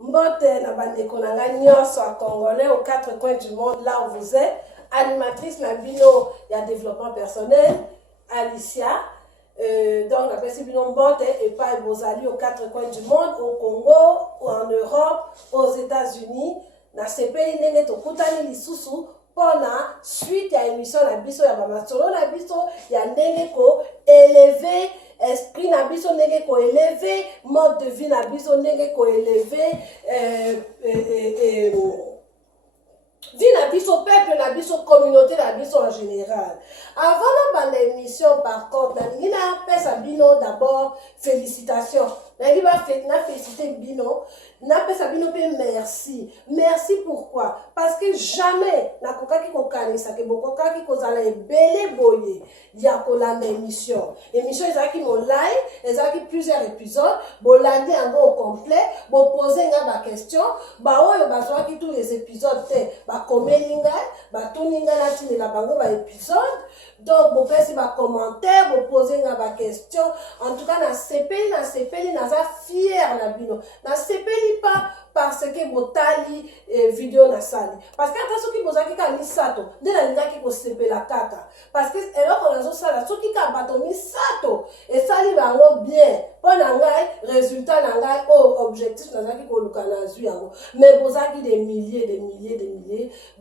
Mbote na bandeko na nga nyonso à Congolais aux quatre coins du monde, là où vous êtes. Animatrice Nabino, il y a développement personnel, Alicia. Donc, la personne Bino Mbote et pas Bozali aux quatre coins du monde, au Congo, ou en Europe, aux États-Unis. Na CPI nenge tokutani lisusu pona suite ya émission na biso ya bamasolo na biso ya ndenge ko élever esprit na biso ndenge ko élever mode de vie na biso ndenge ko élever vie na biso peuple na biso communauté na biso en général. Avant la émission par contre nalingi na pesa bino d'abord félicitations. Nalingi na féliciter bino na pesa bino pe merci. Merci pourquoi? Parce que jamais na kokaki kokanisa ke bokokaki kozala ebele boye ya kolanda émission. Émission ezaki molai, ezaki plusieurs épisodes, bolandi yango au complet, boposer nga ba question, ba oyo bazwaki tous les épisodes te, ba komeli ngai, ba tuni ngai na tinela bango ba épisode. Donc bopesi ba commentaire, boposer nga ba question. En tout cas na sepeli naza fier na bino. Na sepeli pas parce que botali vidéo na sali. Parce que ata soki bozaki ka misato, nde na lingaki ko sepela kaka. Parce que eloko nazo sala soki ka bato misato esali bango bien. Pona ngai résultat na ngai objectif nazaki ko luka na zwi yango. Mais bozaki des milliers.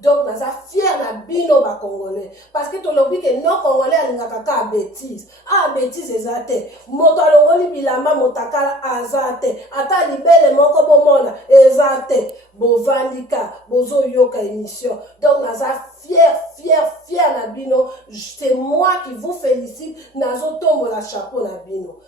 Donc naza fier na bino ba Congolais. Parce que tolobi ke non Congolais alingaka ka bêtise. Ah bêtise ezate. Moto alongoli bilamba motakala azate. Ata libele moko bomona ezate. Bovandika, bozo yoka émission. Donc naza fier na bino. C'est moi qui vous félicite. Nazo tombo la chapeau na bino.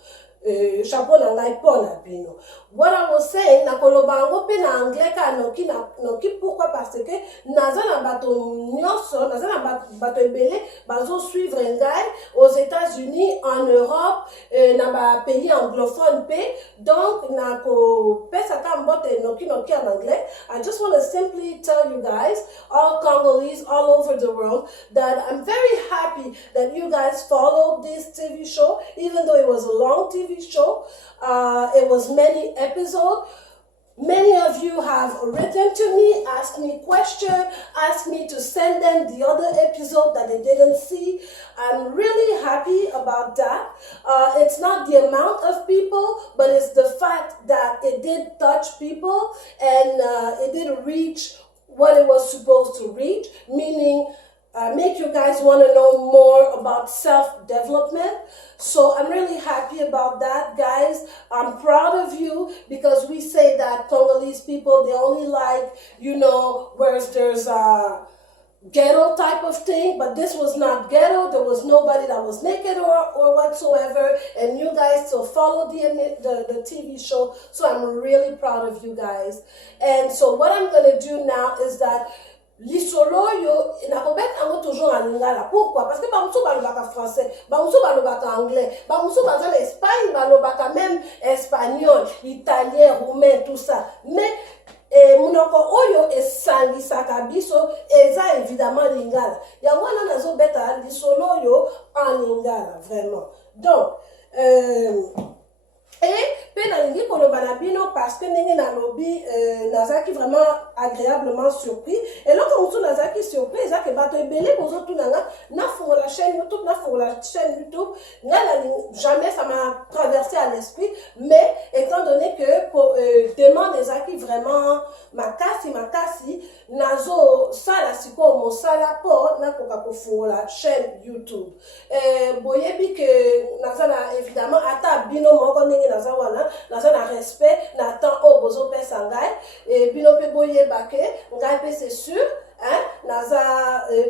Chapeau na ngai po na bino. What I was saying, na koloba ngo pe na anglais ka noki pourquoi? Parce que naza na bato nyonso, naza na bato ebele bazo suivre ngai aux États-Unis, en Europe, na ba pays anglophone pe. Donc na ko pesa ka mbote noki en anglais. I just want to simply tell you guys, all Congolese all over the world, that I'm very happy that you guys followed this TV show, even though it was a long TV show. It was many episodes. Many of you have written to me, asked me questions, asked me to send them the other episode that they didn't see. I'm really happy about that. It's not the amount of people, but it's the fact that it did touch people and it did reach what it was supposed to reach, meaning make you guys want to know more about self-development. So I'm really happy about that, guys. I'm proud of you because we say that Congolese people, they only like, you know, whereas there's a ghetto type of thing, but this was not ghetto. There was nobody that was naked or whatsoever, and you guys still follow the TV show. So I'm really proud of you guys. And so what I'm going to do now is that lisolo yo nakobeta ngo toujours en lingala. Pourquoi? Parce que bamuso balobaka français, bamuso balobaka anglais, bamuso bazala Espagne balobaka même espagnol, italien, roumain, tout ça. Mais munoko oyo esangisaka biso eza évidemment lingala. Yango wana nazobeta lisolo yo en lingala vraiment. Donc et pe nalingi koloba na bino parce que ndenge na lobi nazaki vraiment agréablement surpris. Et là comme tout nazaki surpris, ezaki bato ebele bozo tunanga na fongo la chaîne YouTube, jamais ça m'a traversé à l'esprit, mais étant donné que pour demande ezaki vraiment makasi nazo sala siko mo sala po na koka ko fongo la chaîne YouTube. Boyebi que nazana évidemment ata bino moko ndenge naza wana naza na respect na temps o bozo pesa ngai et bino pe boyeba ke ngai pe c'est sûr hein naza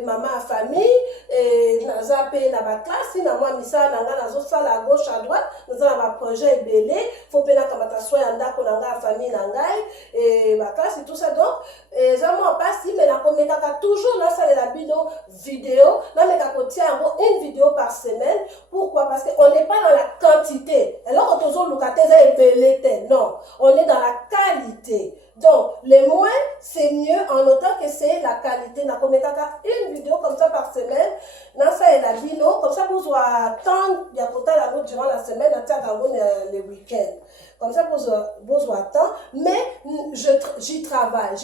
maman à famille et naza pe na ba classe na moi misala na nga nazo sala à gauche à droite naza na ba projet ebele faut pe na kamata soin ya ndako na nga famille na ngai et ba classe et tout ça. Donc za moi pas mais na komeka toujours na sala la bino vidéo na meka kotia une vidéo par semaine. Pourquoi? Parce que on n'est pas dans la quantité. Alors quand on locataire non, on est dans la qualité. Donc, les moins, c'est mieux en autant que c'est la qualité. Na komekaka une vidéo comme ça par semaine. Na ça et la vino. Comme ça, vous allez attendre, il y a pourtant la durant la semaine, na tia le week-end. comme ça besoin de temps, mais j'y travaille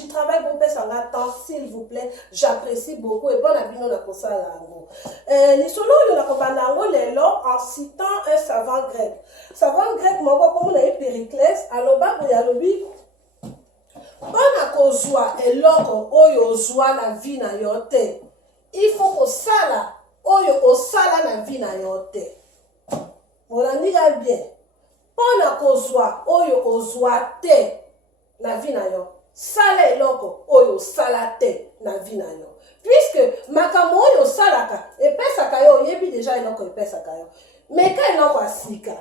pour faire ça temps, s'il vous plaît, j'apprécie beaucoup et bon abino na kosa lango. Les solo yo na kobanango lelo en citant un savant grec moko comme on a eu Périclès aloba boyalobi bana kozwa eloko oyo ozwa na vie na yo te, il faut kosala oyo osala na vie na yo te. Molandi bien mpona kozwa oyo ozwa te na vie na yo, sala eloko oyo osala te na vie na yo, puisque makambo oyo osalaka epesaka yo, oyebi deja eloko epesaka yo. Meka eloko asika,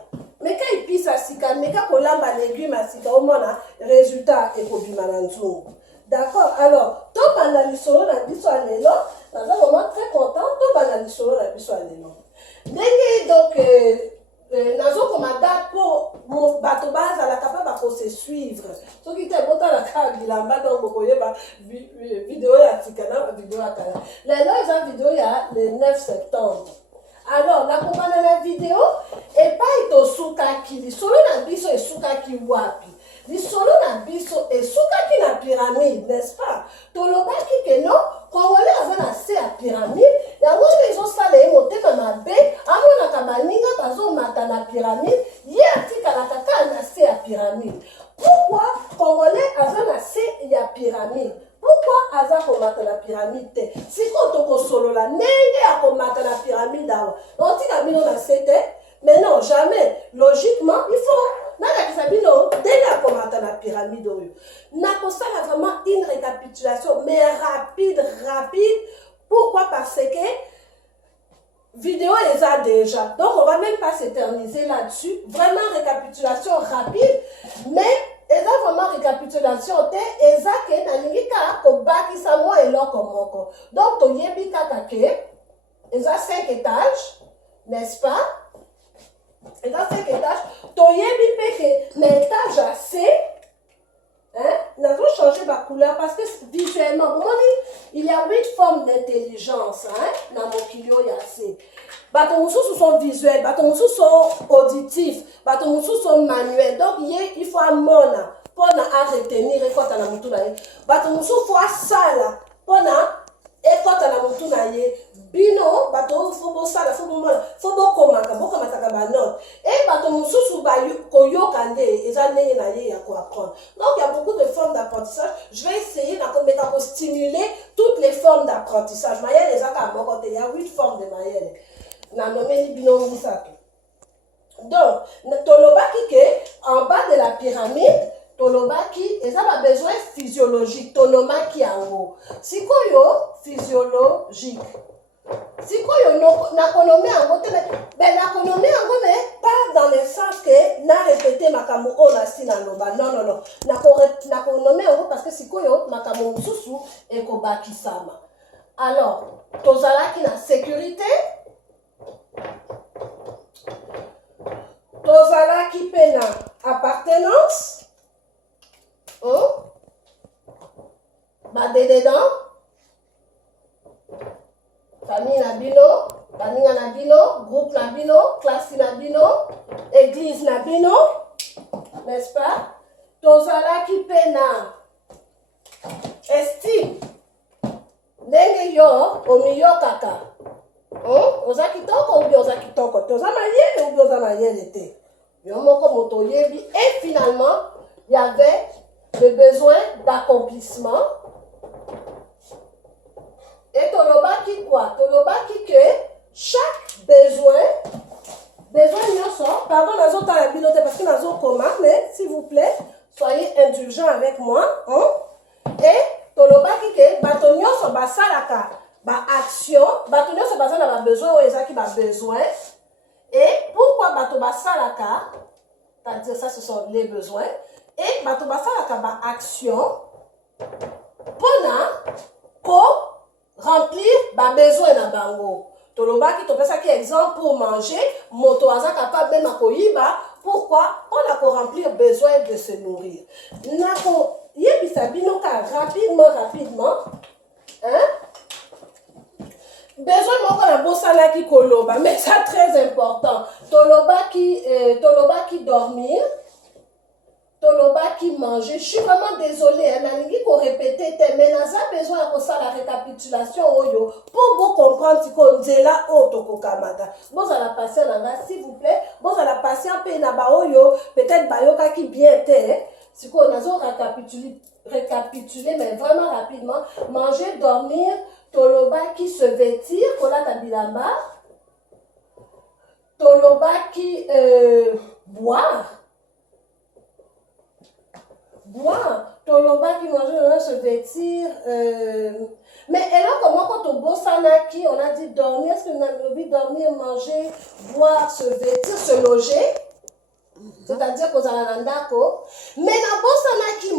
meka episa sika, meka kolamba légume asika, omona résultat ekobima na nzungu. D'accord? Alors, tobanda lisolo na biso ya lelo, naza vraiment très content, tobanda lisolo na biso ya lelo. Ndenge donc nazokoma date mpo bato bazalaka mpe bakose suivre soki te botalaka bilamba donc bokoyeba video ya tika na video ya kala. Lelo eza video ya le 9 septembre. Alors nakobana na video epai tosukaki lisolo na biso esukaki wapi? Lisolo na biso esukaki na pyramide, n'est-ce pas? Tolobaki ke non, Congolais aza na se ya pyramide, yango nde ezosala ye motema mabe, amonaka baninga bazomata na pyramide, ye atikalaka kaka na se ya pyramide. Pourquoi Congolais aza na se ya pyramide? Pourquoi aza komata na pyramide te? Sikoyo tokosolola ndenge ya komata na pyramide awa, otika bino na se te? Mais non, jamais. Logiquement, il faut nakakisa bino ndenge ya komata na pyramide oyo. Nakosala vraiment une récapitulation, mais rapide. Pourquoi? Parce que vidéo les a déjà. Donc on va même pas s'éterniser là-dessus. Vraiment récapitulation rapide, mais eza vraiment récapitulation te eza ke nalingi kaka kobakisa mwa eloko moko. Donc toyebi kaka ke eza 5 étages, n'est-ce pas? Et dans 5 étages, toyebi pe que l'étage à C, nous avons changé ma couleur parce que visuellement, il y a 8 formes d'intelligence dans mon kilo C. Bato mususu sont visuels, bato mususu sont auditifs, bato mususu sont manuels. Donc il faut amona pour à retenir et quand on a mutu na ye. Bato mususu faut sala pour ekota na mutu na ye bino bato fobo sala fobo mona fobo komaka bokamataka ba note et bato mususu ba koyoka nde eza ndenge na ye ya ko apprendre. Donc il y a beaucoup de formes d'apprentissage. Je vais essayer de stimuler toutes les formes d'apprentissage. Mayele ezaka moko te, il y a 8 formes de mayele na nomeli bino musato. Donc tolobaki ke en bas de la pyramide tolobaki eza ba besoin physiologique tonomaki yango sikoyo physiologique sikoyo nakonomi yango te mais nakonomi yango mais pas dans le sens que na répéter makambo oyo nasi naloba non nakonomi yango parce que sikoyo makambo mosusu ekobakisama. Alors tozalaki na sécurité, tozalaki pe na appartenance, bade dedans, famille na bino, baninga na bino, groupe na bino, classe na bino, église na bino, n'est-ce pas? Tozalaki pe na estime, ndenge yo omiyokaka, oza kitoko ou bien oza kitoko, toza mayele ou bien oza mayele te, yo moko moto yebi. Et finalement il y avait le besoin d'accomplissement. Et tolobaki quoi? Tolobaki que chaque besoin nyonso, pardon, nazo tala bilote parce que nazo koma, mais s'il vous plaît, soyez indulgents avec moi. Et tolobaki que bato nyonso basalaka ba action, bato nyonso basala ba besoin ou ezaki ba besoin. Et pourquoi bato basalaka? C'est-à-dire ça, ce sont les besoins. Et bato basalaka ba action pona ko remplir ba besoin na bango. Tolobaki topesaki exemple pour manger, moto aza capable même akoyiba. Pourquoi? On a ko remplir besoin de se nourrir. Nako yebisa bino ka rapidement, besoin moko na bosalaki koloba, mais c'est très important. Tolobaki dormir, Toloba qui mangeait. Je suis vraiment désolée, hein, nalingi ko répéter, mais naza besoin de ça la récapitulation oyo pour vous comprendre si qu'on dit là toko kamata. Bon ça la patient s'il vous plaît. Bon ça la patient pe na ba oyo peut-être bayoka qui bien était. Si qu'on a récapituler mais vraiment rapidement. Manger, dormir, toloba qui se vêtir, kola tabilamba. Toloba qui boire. Boire, toloba qui mange, se vêtir. Mais et là, comment quand on bosse qui on a dit dormir, est-ce qu'on a dit dormir, manger, boire, se vêtir, se loger? C'est-à-dire qu'on a un andako. Mais la bosse qui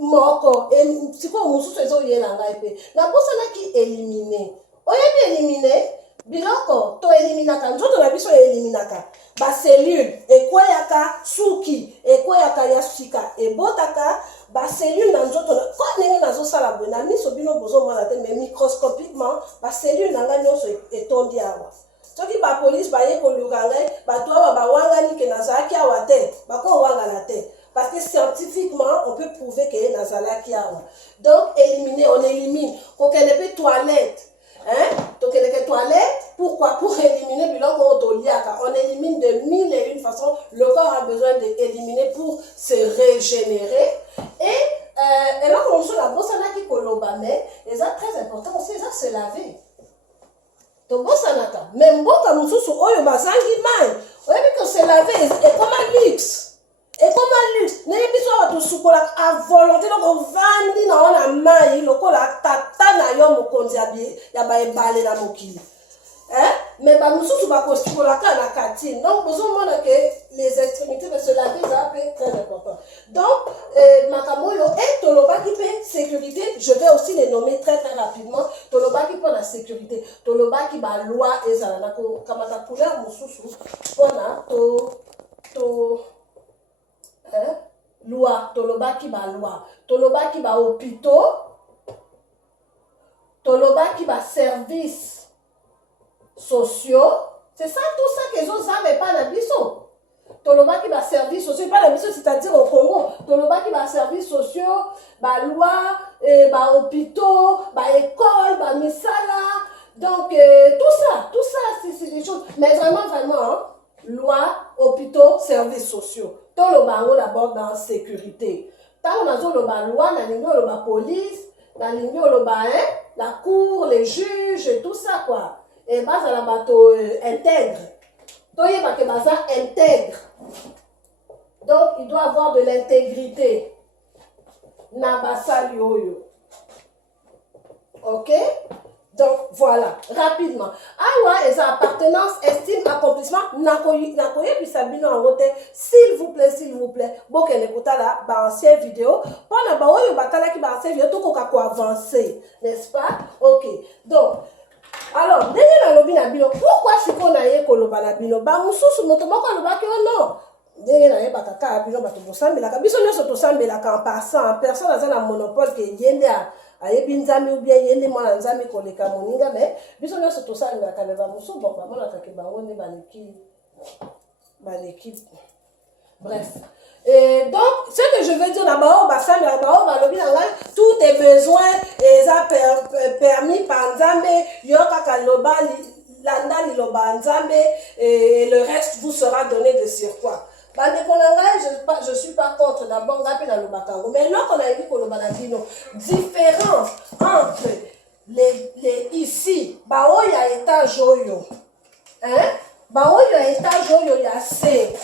moko, et si quoi, on se fait y la bosse qui éliminer. On est éliminé. Biloko, to eliminaka, nzoto na biso eliminaka. Ba cellule, ekweyaka suki, ekweyaka yasika, ebotaka, ba cellule na nzoto na, kwa nenge nazo sala boye, na miso bino bozo mwana te, mais microscopiquement, ba cellule nanga nyonso etondi awa. Soki ba police ba ye koluka ngai, ba toa ba wanga ni ke nazalaki awa te, ba ko wanga na te. Parce que scientifiquement, on peut prouver que nazalaki awa. Donc, éliminer, on élimine. Faut qu'elle ait toilette. Hein? Donc, il y a des toilettes. Pourquoi? Pour éliminer on élimine de mille et une façons. Le corps a besoin d'éliminer pour se régénérer. Et là, on se la bosse qui koloba, mais c'est très important aussi, ça se laver. Donc, bosse naka. Même bon, comme on se oyo bazangi mai. On a vu que se laver est comme un luxe. Et comme un luxe, n'est pas tout soukola à volonté donc on vandi na on a mai lokola tata na yo mokonzi ya ba ebale na mokili. Hein? Mais ba mususu ba ko soukola ka na katine. Donc besoin mona que les extrémités de se laver ça c'est très important. Donc makamoyo et toloba qui fait sécurité, je vais aussi les nommer très rapidement. Toloba qui pour la sécurité, toloba qui ba loi et ça na ko kamata couleur mususu pona to hein? Loi, toloba qui ba loi, toloba qui ba hôpitaux, toloba qui ba services sociaux, c'est ça tout ça que les autres savent pas la biso. Toloba qui ba services sociaux, pas la biso, c'est-à-dire au Congo, toloba qui ba services sociaux, ba loi, ba hôpitaux, ba école, ba misala, donc tout ça, c'est des choses, mais vraiment, hein? Loi, hôpitaux, services sociaux. Tout le bango d'abord dans la sécurité. Tant on a le loi, la police, la cour, les juges, et tout ça quoi. Et bas à la bateau intègre. Donc il va que basa intègre. Donc il doit avoir de l'intégrité. Nabasa yoyo. Ok? Donc, voilà, rapidement. Awa, et sa appartenance, estime, accomplissement, nakoye, puis sabino en route, s'il vous plaît, bon, qu'elle écoute là, bah, ancienne vidéo, pendant, bah, oui, bah, t'as qui, bah, ancienne vidéo, tout qu'on a avancer, n'est-ce pas? Ok. Donc, alors, dernier lobby na bino, pourquoi si qu'on a yé koloba na bino, bah, moussou, motomoko, loba, que non? Ndenge na ye bakaka bino bato bosambelaka biso nyonso tosambelaka en passant personne aza na monopole ke yende ayebi nzambe ou bien yende mwana nzambe koleka moninga mais biso nyonso tosambelaka me bamosusu bon bamonaka ke bango nde baleki bref. Et donc, ce que je veux dire là-bas, tout est besoin et ça permis par Nzambe, yoka kaloba landa liloba Nzambe et le reste vous sera donné de surcroît. Je suis pas contre d'abord mais là qu'on a dit qu'on a différence entre les ici baoya étage oyo hein baoya étage oyo ya C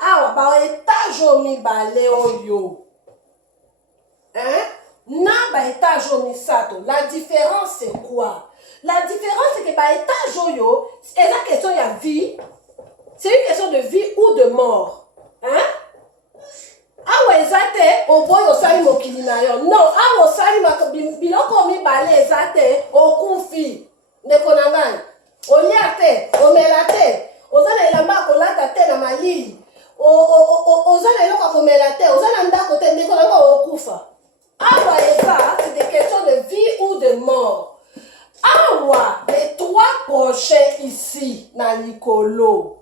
ah ba étage omi balé oyo hein na ba étage omi sato la différence c'est quoi? La différence c'est que ba étage oyo c'est la question ya vie. C'est une question de vie ou de mort. Hein? Awa ezate, oboy osali mokili na yo. Non, awa osali biloko mi bale ezate, okufi. Ndeko na ngai. Olia te, omela te. Ozala elamba kolata te na malili. Ozala eloko komela te, ozala ndako te, ndeko na ngai okufa. Awa eza, c'est des questions de vie ou de mort. Awa, les trois prochains ici, na likolo.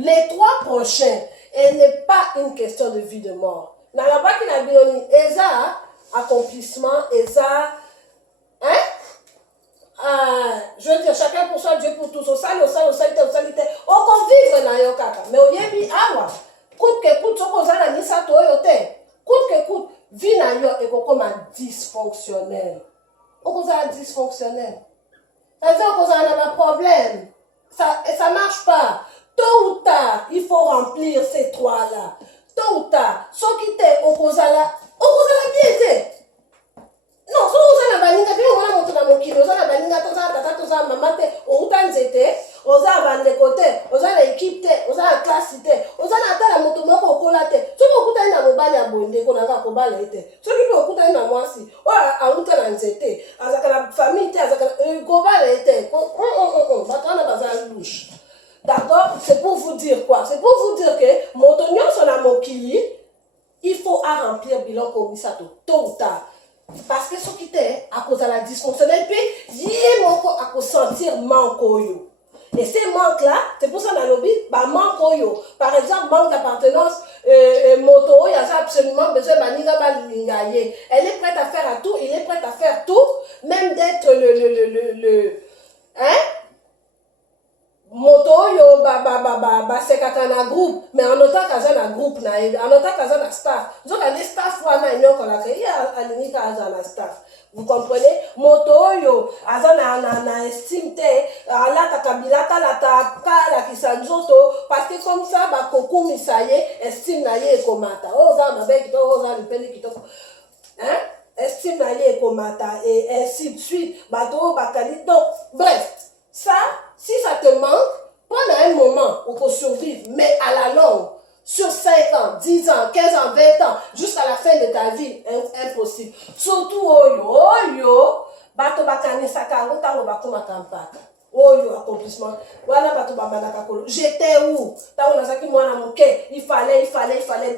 Les trois prochains, Et n'est pas une question de vie de mort. Dans la bas qui n'a bien accomplissement, hein? Je veux dire, chacun pour soi, Dieu pour tous. Au sali, on convive dans le kaka. Mais au yebi, coûte que coûte, ce qu'on a la nisa toyote. Coûte que coûte, vie na yo et comme dysfonctionnel. On a dysfonctionnel. C'est-à-dire qu'on a un problème. Ça marche pas. Tôt ou tard, il faut remplir ces trois-là. Tôt ou tard, ceux qui t'aiment, on cause la bien été. Non, so oza na baninga pe ngona moto na mokili oza na baninga toza tata toza mama te outa nzete oza bandeko te oza na équipe te oza na classe te oza na tala moto moko okola te soki okutani na mobali ya bondeko nanga kobala ete soki mpe okutani na mwasi oyo auta na nzete azalaka na famille te azalaka kobala ete bato wana baza louche. D'accord? C'est pour vous dire quoi? C'est pour vous dire que moto nyonso na mokili il faut remplir bilan comme ça tôt ou tard. Parce que ce qui était à cause de la dysfonctionnelle, puis il y a à sentir manque. Et ces manques-là, c'est pour ça dans le lobby, bah manque. Par exemple, manque d'appartenance, moto, il y a absolument besoin de elle est prête à faire à tout, il est prêt à faire tout, même d'être hein? Moto yo c'est un groupe mais en autant qu'à un groupe en autant qu'à un staff donc les staff wana nyoko la ke ya alinika azana staff vous comprenez moto yo azana na estime te ala takabila la kala kisanzoto parce que comme ça ba kokumi saye estime na ye komata oza mabeki to oza lipeli kitoko hein estime na ye komata et ainsi de suite bato bakali donc bref ça, si ça te manque, pendant un moment, on peut survivre, mais à la longue, sur 5 ans, 10 ans, 15 ans, 20 ans, jusqu'à la fin de ta vie, impossible. Surtout, bato bakani sakaro, tango bakuma kampaka. Accomplissement. Voilà, bato babana kolo. J'étais où? Tango nasaki mwana moke. Il fallait.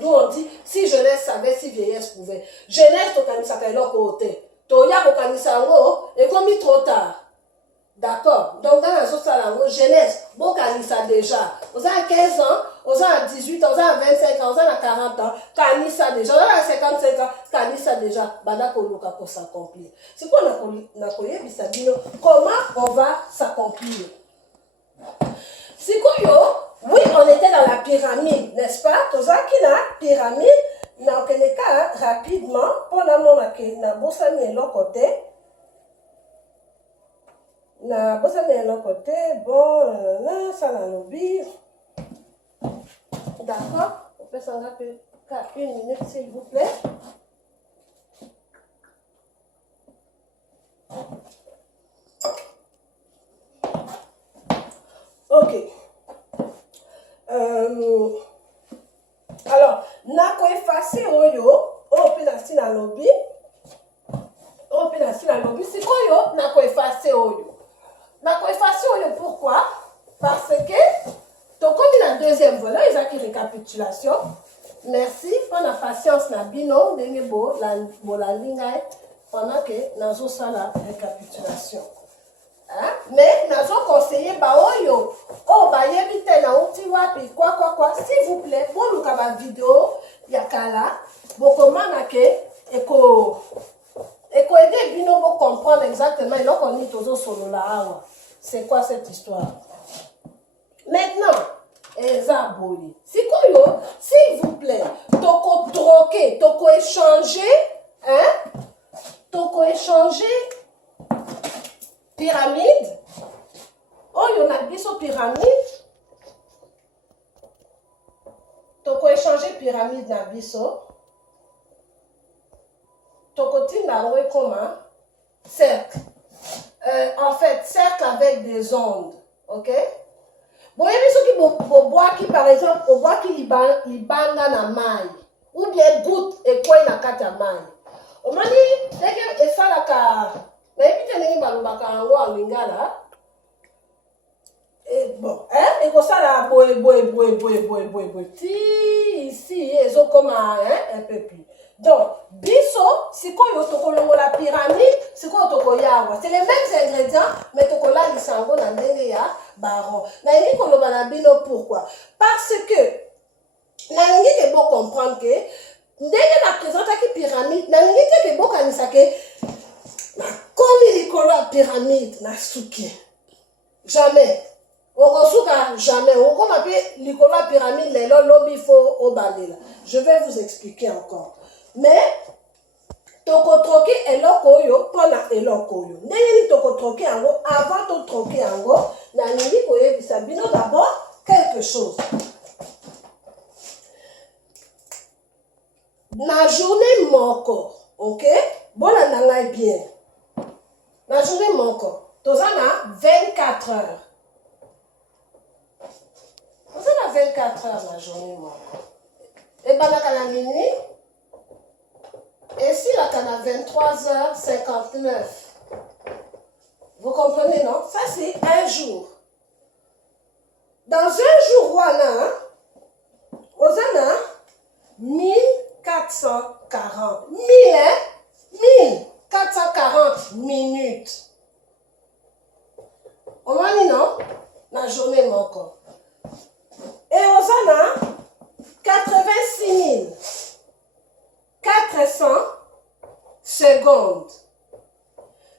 D'où on dit, si jeunesse savait, si vieillesse pouvait. Jeunesse, tokani sakaro, l'autre côté. Toya, kokani sango, et comme il trop tard. D'accord? Donc, dans la jeunesse, bon, ça déjà. Vous avez 15 ans, vous avez 18 ans, vous avez 25 ans, vous avez 40 ans, ça déjà. Vous avez 55 ans, ça déjà. Badakoluka pour s'accomplir. C'est quoi comment on va s'accomplir? C'est quoi, oui, on était dans la pyramide, n'est-ce pas? Tout ça qui la pyramide, dans quel cas, rapidement, pendant mon accueil, na bosami et l'autre côté. Na bosa de l'autre côté, bon, là, ça l'a lobby. D'accord? On peut s'en rappeler 1 minute, s'il vous plaît. Ok. Alors, n'a quoi effacer oyo, on peut la la lobby. On peut la lobby, c'est quoi yo? N'a quoi effacer oyo. La coefficient, pourquoi? Parce que, donc comme il y a un deuxième volet, il y a une récapitulation. Merci pour la patience, na bino, la ligne, pendant que nous avons la récapitulation. Hein? Mais nous avons conseillé, quoi, s'il vous plaît, pour nous faire une vidéo, il y a là, vous commandez et qu'on aide Bino pour comprendre exactement et donc on est toujours sur le là. C'est quoi cette histoire? Maintenant, c'est quoi s'il vous plaît, toko troquer, toko échanger, hein? Toko échanger pyramide. Oh, il y en a bien sur pyramide. Toko échanger pyramide na biso. Tokoti na roue comment? Cercle. En fait, cercle avec des ondes. Ok? Bon, il y a des gens qui, par exemple, au bois qui libanga na maille. Ou bien goutte et quoi na kata maille. On m'a dit, dès que ça la ka. Mais puis t'es n'est pas le baka en lingala. Et bon, hein? Et comme ça la boue. Ici, ils ont comme un peu plus. Donc, biso, c'est quoi la pyramide, c'est quoi c'est les mêmes ingrédients, mais tokola lisango na ndenge ya baron. Na yini koloba na bino pourquoi? Parce que nalingi ke bo comprendre que ndenge na présente ki pyramide nalingi te ke bo kanisa ke na komi likolo ya pyramide na suki jamais okosuka jamais okoma pe likolo ya pyramide lelo lobi fo obandela. Je vais vous expliquer encore mais tokotroke eloko oyo mpona eloko oyo ndenge nini tokotroke yango avant totroke yango nalingi koyebisa bino d'abord quelque chose. Na journée moko, ok? Bolanda ngai bien. Na journée moko, toza na 24 heures. Toza na 24 heures na journée moko. Et banaka na minuit. Et si la kana 23h59. Vous comprenez, non? Ça, c'est un jour. Dans un jour, wana, ozana 1440. 1440 minutes. On m'a dit non? La journée manque. Et ozana 86 400 secondes.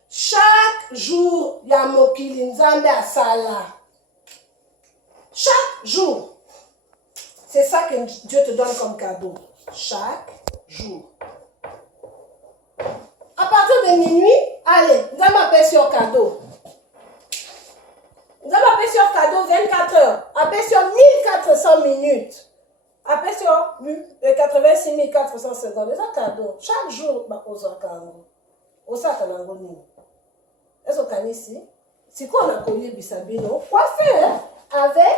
Chaque jour, ya mokili nzambe asala. Chaque jour. C'est ça que Dieu te donne comme cadeau. Chaque jour. À partir de minuit, allez, nous allons appeler sur cadeau. Nous allons appeler sur cadeau 24 heures. Appeler sur 1400 minutes. Appeler sur 86 400 secondes. C'est un cadeau. Chaque jour, on a un cadeau. On a un cadeau. Est-ce qu'on a ici? C'est quoi on a connu Bissabino? Quoi faire avec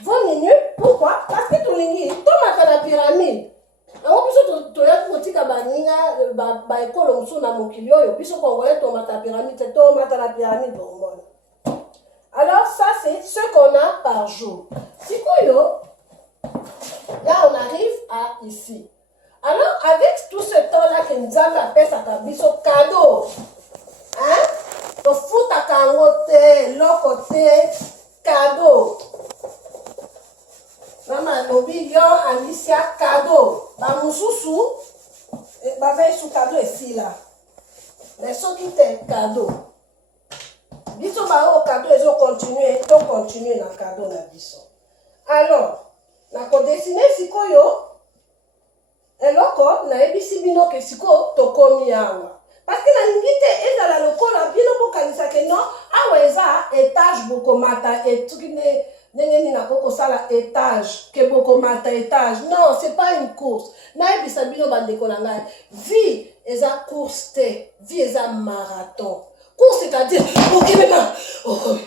20 minutes? Pourquoi? Parce que tout le monde tombe à la pyramide. En plus, tu as dit que tu as dit la pyramide. Alors, ça, c'est ce qu'on a par jour. Si là, on arrive à ici. Alors, avec tout ce temps-là que nous avons appelé ça cadeau, hein? Tu fous ta cangote, l'autre côté, cadeau. Maman, lobi yo Alicia cadeau. Ba mususu, ba veille sous cadeau ici là. Mais ceux qui t'es cadeau. Biso ba au cadeau, ils ont continué, na cadeau na biso. Alors, na ko dessiner siko yo. Eloko na ebisi bino ke siko to komi awa. Parce que la limite est dans la locola, bien au kanisa que non, awa eza étage bokomata et tout nengeni na koko sala étage ke bokomata étage. Non, c'est pas une course. Na ebisa bino bandeko na ngai. Vie eza course te, vie eza marathon. Course c'est-à-dire OK maintenant. Oh.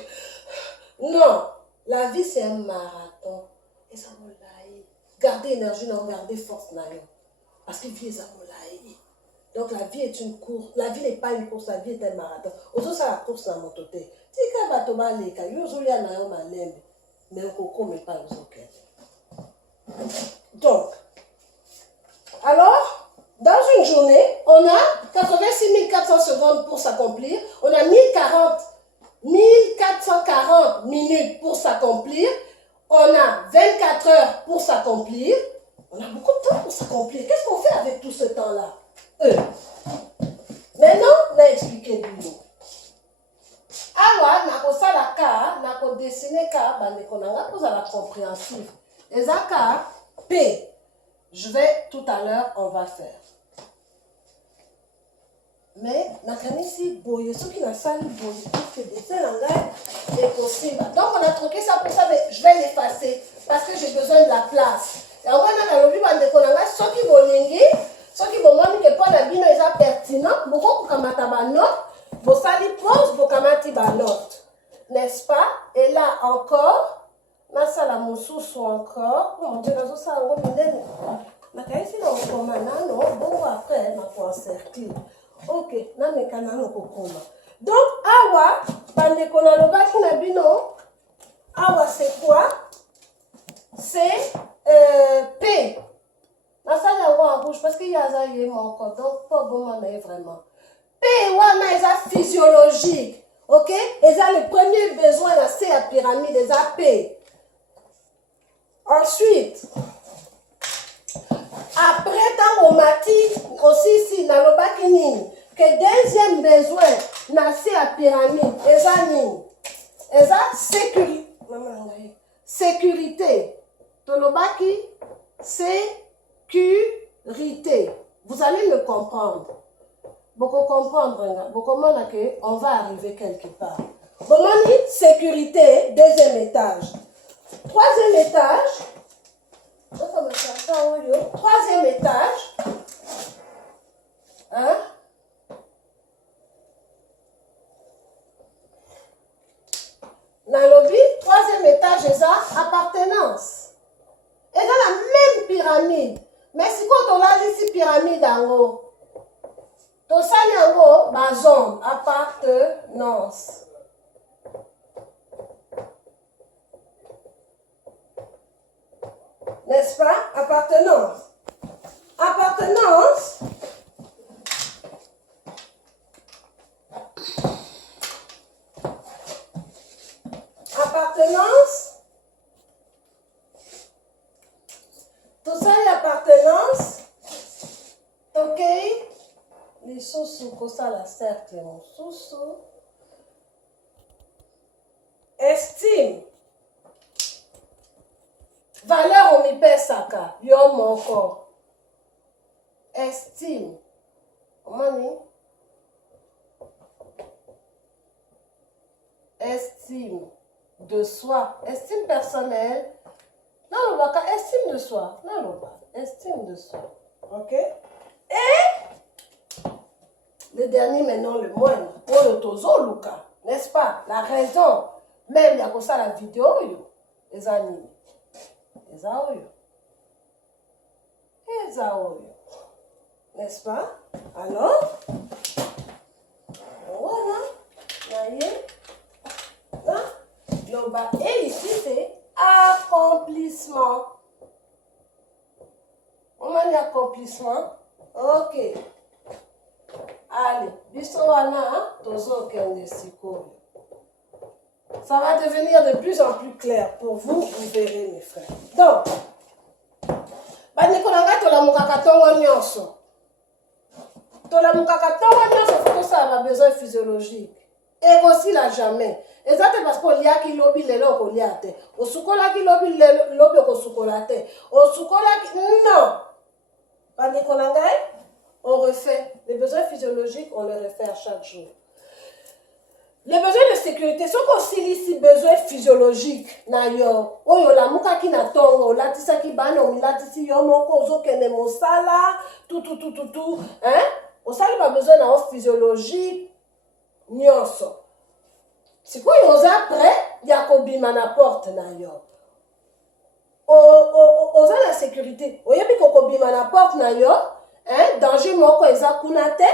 Non, la vie c'est un marathon. Et ça molai. Gardez énergie, non, gardez force na yo. Parce que vie eza molai. Donc la vie est une course. La vie n'est pas une course, la vie est un marathon. Autour ça la course na mototé. Tika batoba leka, yo zolia na yo malembe. Mais on ne pas aux autres. Donc, alors, dans une journée, on a 86 400 secondes pour s'accomplir. On a 1440 minutes pour s'accomplir. On a 24 heures pour s'accomplir. On a beaucoup de temps pour s'accomplir. Qu'est-ce qu'on fait avec tout ce temps-là? Maintenant, on a expliqué du mot. Awa, nako sala ka, nako dessiner ka, bandeko nanga, pour la compréhensive. Les ka, P. Je vais, tout à l'heure, on va faire. Mais, nakanisi boye, ceux qui n'a sali boye, que dessin langage est possible. Donc, on a troqué ça pour ça, mais je vais l'effacer, parce que j'ai besoin de la place. Et on va dans le lobby, bandeko nanga, ceux qui vont linguer, ceux qui vont montrer que pour la bino est pertinent, beaucoup comme matabano, vous allez pose vos kamati banote, n'est-ce pas? Et là encore, là ça la moussou encore. Mon Dieu, là ça on m'aide. Ma caisse là on commande non, bon après ma encercler. Ok, là mes canaux on comprend. Donc awa, bande kona loba kina bino. Awa c'est quoi? C'est P. Là ça y a en rouge parce qu'il y a ça y est mon corps, donc pas bon mais vraiment. P, wana eza physiologique, ok? Eza le premier besoin, là, c'est la pyramide, eza P. Ensuite, Après, tant on m'a dit aussi, si, dans le bakini, que deuxième besoin, nasi à pyramide, et ça, sécurité. Sécurité. Tolobaki, sécurité. Vous allez me comprendre. Beaucoup comprendre, beaucoup comprendre qu'on va arriver quelque part. Bon, sécurité, deuxième étage. Troisième étage. Troisième étage. Hein? Dans le lobby, troisième étage, c'est ça, appartenance. Et dans la même pyramide. Mais si quand on a ici pyramide en haut, tout ça en haut, ma zone, appartenance. N'est-ce pas? Appartenance. Appartenance. Appartenance. Tout ça est appartenance. Ok. Les sous comme ça la cercle mon sous. Estime. Valeur on m'y pèse saka. Yo mon corps. Estime. Comment estime de soi. Estime personnelle. Non, on va pas. Estime de soi. Non, on va. Estime de soi. Ok? Et le dernier, maintenant, le moindre. Pour le tozo, Luca. N'est-ce pas? La raison. Même, il y a comme ça la vidéo, les animés. Les aoyo. Les aoyo. N'est-ce pas? Alors, voilà. Et ici, c'est accomplissement. On a dit accomplissement. Ok. Allez, bisouana, tozo kende siko. Ça va devenir de plus en plus clair pour vous, vous verrez mes frères. Donc, banikolanga tola mukakatongo nyonso. Tola mukakatongo nyonso, faut que ça a besoin physiologique. Et aussi la jamais. Et ça c'est parce qu'on y a qui lobby les lots qu'on y a. Au soukola qui lobby les lobby au soukolate. Au soukola qui. Non! Banikolanga, on refait. Les besoins physiologiques, on les refait à chaque jour. Les besoins de sécurité sont aussi ici besoins physiologiques. Nayo, oyo la muka ki na tongo, latisa ki bana, o latisi yo moko ozo kene mosala, tout, hein? On sali pas besoin d'un physiologique, nyonso. Si quoi yon a prêt, ya kobima na porte nayo. Oza la sécurité, oyebi kobima na porte nayo, hein? Danger moko eza kunate.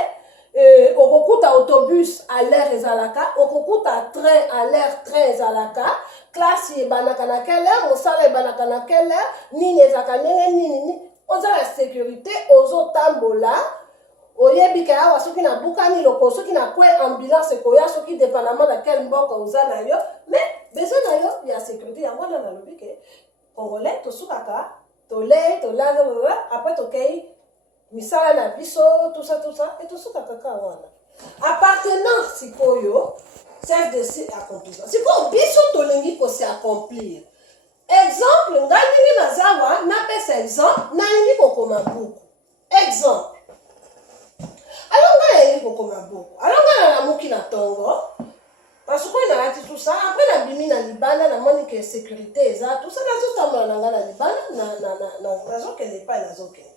Okokuta autobus à l'air ezalaka, okokuta train à l'air train ezalaka, classe ebanaka na quelle heure, mosala ebanaka na quelle heure, nini ezaka nini, oza la sécurité, ozo tambola, oyebi ka awa soki na bukani loko, soki na kwe ambulance koya, soki dépendamment de quel mboka oza na yo, mais besoin na yo, ya sécurité, yango na lobi ke, Congolais, tosukaka, tolei, après tokei, misala na biso, tout ça, et tout ça, kaka wana. Appartenance, si koyo, chef de si accomplissement. Si ko biso tolengi ko se accomplir. Exemple, ngani na zawa, na pesa exemple, na ngi ko koma buku. Exemple. Alors ngani ko koma buku. Alors ngani na muki na tongo. Parce que na ati tout ça, après na bimi na libanda na moni que sécurité eza, tout ça na zo tamona na ngana libanda na zo kende pa na zo kende.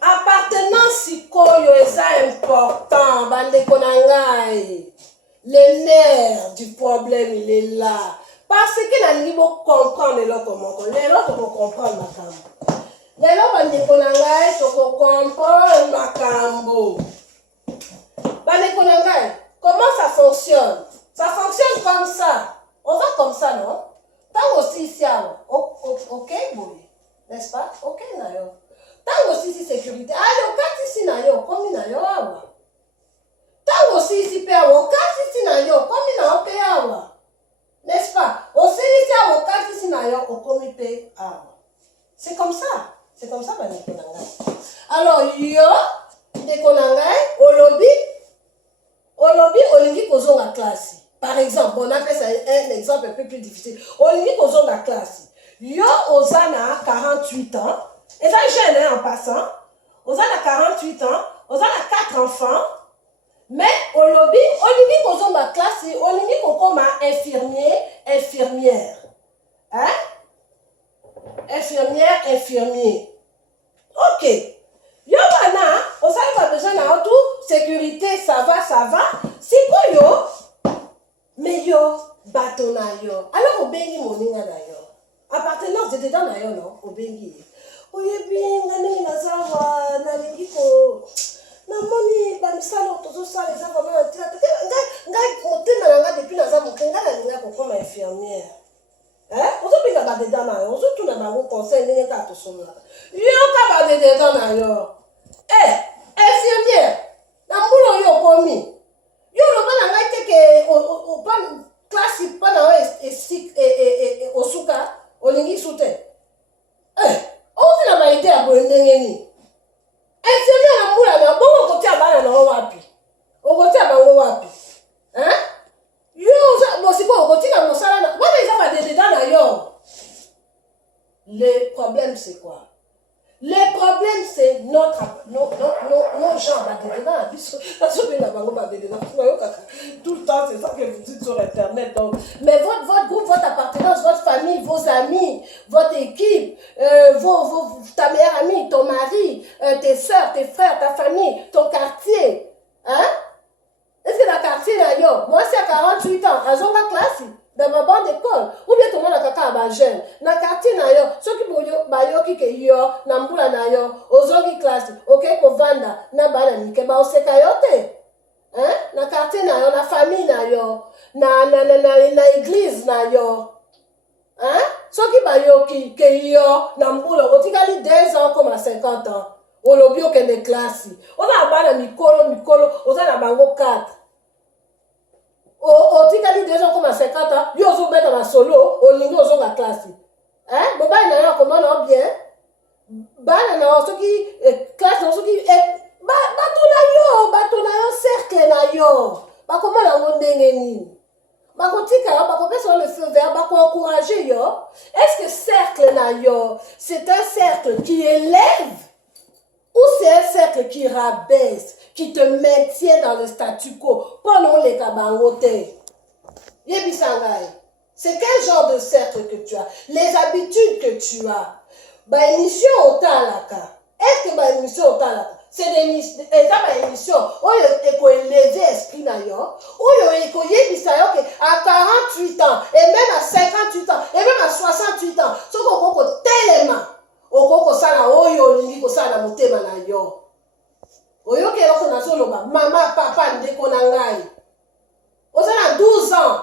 Appartenance sikoyo eza important, bandeko na ngai. Le nerf du problème, il est là. Parce que na niveau comprendre l'autre moko. L'autre pour comprendre makambo. L'autre bandeko na ngai pour comprendre makambo. Bandeko na ngai, comment ça fonctionne? Ça fonctionne comme ça. On va comme ça, non? Tant aussi ici, ok, boy. N'est-ce pas? Ok, nayo. Tant aussi ici sécurité. Allez, quand ici nayo, comme nayo awa. Tant aussi ici paix, quand ici nayo, comme nayo paix awa. N'est-ce pas? Aussi ici awa, quand ici nayo, comme paix awa. C'est comme ça. C'est comme ça, bandeko na ngai. Alors, yo, ndeko na ngai, olobi, olingi kozonga classe. Par exemple, on appelle ça un exemple un peu plus difficile. Olingi kozonga classe. Yo, Ozana, 48 ans. Et ça, jeune, hein, en passant. Ozana, 48 ans. Ozana, 4 enfants. Mais, olingi kozonga classe, olingi kokoma infirmier, infirmière. Hein? Infirmière, infirmier. Ok. Yo wana, osali pas besoin na tout, sécurité, ça va. Si quoi yo, mais yo, bato na yo. Alors obengi moninga na yo. Appartenance de dedans na yo, non? Obengi. Oyebi, ngani na zawa, na lingi ko. Na moni, ba misalo, tozo sa les avons na tira. Ngai, motema na nga depuis na zawa, mokenga na linga ko comme infirmière. Hein? On se pinga ba dedans na yo, on se tourne na bango conseil, ndenge ka to sola. Yo ka ba dedans na yo. Infirmière, na mbulo yo komi. Yo lo bana ngai teke o ban classe pas na osuka, olingi sute. On dit la maïté à ndenge ni. Infirmière na mbula na bongo kotia bana na wapi. O kotia bango wapi? Hein? Yo mo siko o kotia mosala na. Bana ils va dedans na yo. Le problème c'est quoi? Le problème, c'est nos gens, tout le temps, c'est ça que vous dites sur Internet. Donc. Mais votre groupe, votre appartenance, votre famille, vos amis, votre équipe, ta meilleure amie, ton mari, tes soeurs, tes frères, ta famille, ton quartier. Hein? Est-ce que dans le quartier, là, moi, c'est à 48 ans, à Zonga classe. Dans ma bande d'école, ou bien tout le monde a kaka ba jeune. Dans le quartier na yo, ceux qui ba yo ki ke yo, na mbula na yo, ozongi classe, ok ko vanda, na bana ni ke ba oseka yo te. Hein? Dans le quartier na yo, na famille na yo, na église na yo. Hein? Ceux qui ba yo ki ke yo, na mbula, otikali 2 ans comme à 50 ans. Olobi okende classe. On a bana mikolo, oza na bango 4. O tikali 2 ans comme à 50 ans, yo zo beta ma solo, o lingo zo la classe. Hein? Boba na yo comment non bien? Bana na so ki classe so ki bato na yo cercle na yo. Ba comment na ndenge ni? Ba ko tika ba ko pesa le feu vert, ba ko encourager yo. Est-ce que cercle na yo, c'est un cercle qui élève ou c'est un cercle qui rabaisse, qui te maintient dans le statu quo pendant les kabangote? C'est quel genre de cercle que tu as? Les habitudes que tu as. Bah, émission au talaka. Est-ce que bah, émission au talaka? C'est des émissions où il faut élever l'esprit d'ailleurs, où il faut que à 48 ans, et même à 58 ans, et même à 68 ans, ce qu'on peut tellement. Okoko sala oyo lingi ko sala motema na yo. Oyo ke loko na solo ba mama papa ndeko na ngai. Ozana 12 ans.